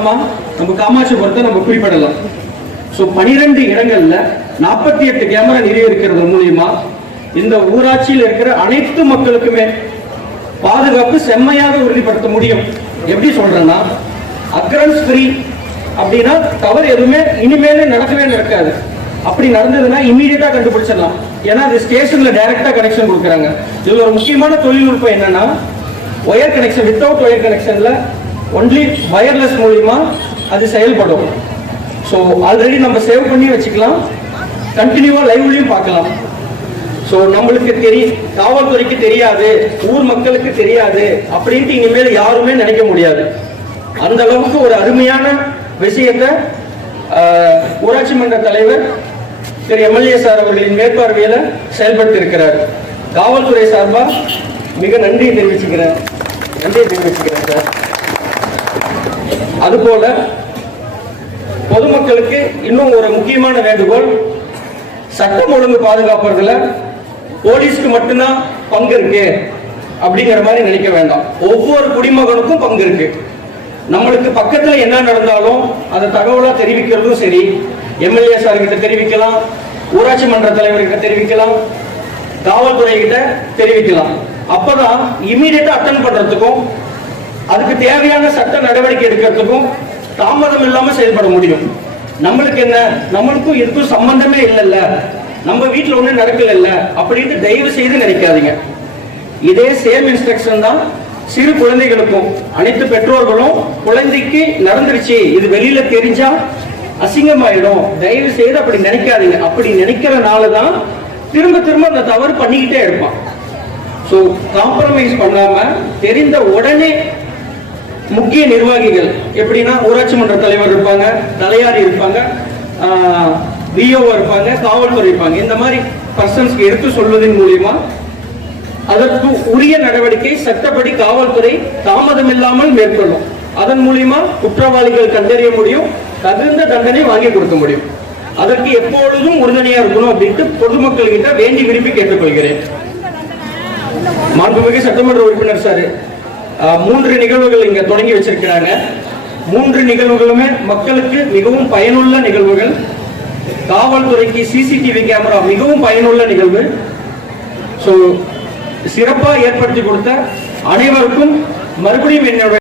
உதாரணமா நம்ம காமாட்சிபுரத்தை நம்ம குறிப்பிடலாம். ஸோ பனிரெண்டு இடங்கள்ல நாற்பத்தி எட்டு கேமரா நிறைய இருக்கிறது மூலியமா இந்த ஊராட்சியில் இருக்கிற அனைத்து மக்களுக்குமே பாதுகாப்பு செம்மையாக உறுதிப்படுத்த முடியும். எப்படி சொல்றேன்னா அக்ரன்ஸ் ஃப்ரீ அப்படின்னா தவறு எதுவுமே இனிமேலே நடக்கவே நடக்காது. அப்படி நடந்ததுன்னா இமீடியட்டா கண்டுபிடிச்சிடலாம். ஏன்னா அது ஸ்டேஷன்ல டைரக்டா கனெக்ஷன் கொடுக்குறாங்க. இதுல ஒரு முக்கியமான தொழில்நுட்பம் என்னன்னா ஒயர் கனெக்ஷன் வித்தவுட் ஒயர் கனெக்ஷன்ல ஒன்லி வயர்லெஸ் மூலிமா அது செயல்படும். ஸோ ஆல்ரெடி நம்ம சேவ் பண்ணி வச்சுக்கலாம். கண்டினியூவாக லைவ்லையும் பார்க்கலாம். ஸோ நம்மளுக்கு தெரிய காவல்துறைக்கு தெரியாது ஊர் மக்களுக்கு தெரியாது அப்படின்ட்டு இனிமேல் யாருமே நினைக்க முடியாது. அந்த அளவுக்கு ஒரு அருமையான விஷயத்தை ஊராட்சி மன்ற தலைவர் திரு எம்எல்ஏ சார் அவர்களின் மேற்பார்வையில செயல்படுத்தி இருக்கிறார் காவல்துறை சார்பாக மிக நன்றி தெரிவிச்சுக்கிறேன். நன்றி தெரிவிச்சுக்கிறேன் சார். அதுபோல பொதுமக்களுக்கு இன்னும் ஒரு முக்கியமான வேண்டுகோள் சட்டம் ஒழுங்கு பாதுகாப்புறதுல போலீஸ்க்கு மட்டும்தான் பங்கு இருக்கு அப்படிங்கிற மாதிரி நினைக்க வேண்டாம். ஒவ்வொரு குடிமகனுக்கும் பங்கு இருக்கு. நம்மளுக்கு பக்கத்துல என்ன நடந்தாலும் அதை தகவலா தெரிவிக்கிறதும் சரி எம்எல்ஏ சார் கிட்ட தெரிவிக்கலாம் ஊராட்சி மன்ற தலைவர்கிட்ட தெரிவிக்கலாம் காவல்துறை கிட்ட தெரிவிக்கலாம். அப்பதான் இமீடியட்டா அட்டன் பண்றதுக்கும் அதுக்கு தேவையான சட்ட நடவடிக்கை எடுக்கிறதுக்கும் தாமதம் இல்லாம செயல்பட முடியும். நம்மளுக்கு என்ன? நம்மளுக்கும் இதுக்கும் சம்பந்தமே இல்லைல்ல. நம்ம வீட்டில் ஒண்ணு நடக்கல அப்படின்ட்டு தயவு செய்து நினைக்காதீங்க. இதே சேம் இன்ஸ்ட்ரக்ஷன் தான் சிறு குழந்தைகளுக்கும் அனைத்து பெற்றோர்களும் குழந்தைக்கு நடந்துருச்சு. இது வெளியில தெரிஞ்சா அசிங்கமாயிடும். தயவு செய்து அப்படி நினைக்காதீங்க. அப்படி நினைக்கிறனால தான் திரும்ப திரும்ப அந்த தவறு பண்ணிக்கிட்டே இருப்பான். ஸோ காம்ப்ரமைஸ் பண்ணாம தெரிந்த உடனே முக்கிய நிர்வாகிகள் எப்படின்னா ஊராட்சி மன்ற தலைவர் இருப்பாங்க தலையாரி இருப்பாங்க பிஓ இருப்பாங்க காவல்துறை இருப்பாங்க. இந்த மாதிரி பர்சன்ஸ்க்கு எடுத்து சொல்வதன் மூலியமா அதற்கு உரிய நடவடிக்கை சட்டப்படி காவல்துறை தாமதம் இல்லாமல் மேற்கொள்ளும். அதன் மூலியமா குற்றவாளிகள் கண்டறிய முடியும் தகுந்த தண்டனை வாங்கி கொடுக்க முடியும். அதற்கு எப்பொழுதும் உறுதுணையா இருக்கணும் அப்படின்ட்டு பொதுமக்கள் கிட்ட வேண்டி விரும்பி கேட்டுக்கொள்கிறேன். மாண்புமிகு சட்டமன்ற உறுப்பினர் சார் மூன்று நிகழ்வுகள் இங்க தொடங்கி வச்சிருக்கிறாங்க. மூன்று நிகழ்வுகளுமே மக்களுக்கு மிகவும் பயனுள்ள நிகழ்வுகள். காவல்துறைக்கு சிசிடிவி கேமரா மிகவும் பயனுள்ள நிகழ்வு. ஸோ சிறப்பா ஏற்படுத்தி கொடுத்த அனைவருக்கும் மறுபடியும் என்னுடைய